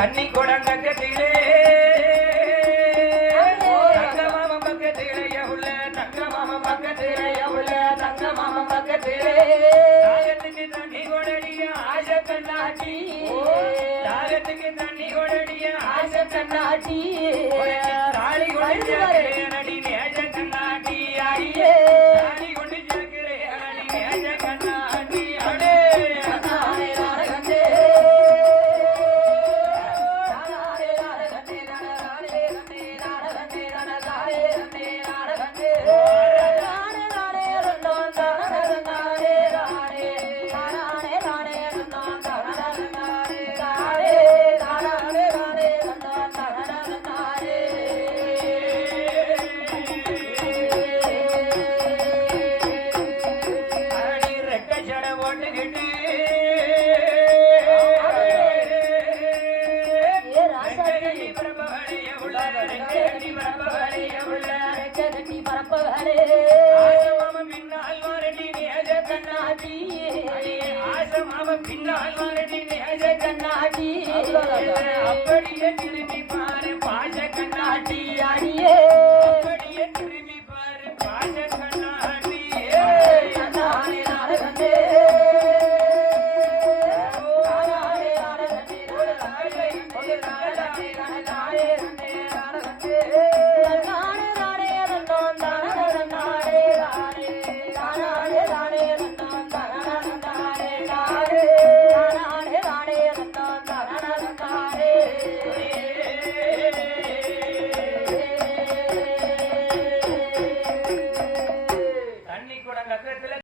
தண்ணி குடம் தங்கத்திலே தங்க மாமன் பக்கத்திலே உள்ள தங்க மாமன் பக்கத்திலே உள்ள தங்க மாமன் பக்கத்திலே தாகத்துக்கு தண்ணி கொடடிய ஆசை கண்ணாட்டி தாகத்துக்கு தண்ணி கொடடிய ஆசை கண்ணாட்டி தாலி கொண்டு நடி நேஜ கண்ணாட்டி ஆடியே தாலி கொண்டு சேர்க்கிறே நடி நேஜ கண்ணாட்டி அடே பின்னால் அப்படியே திரும்பி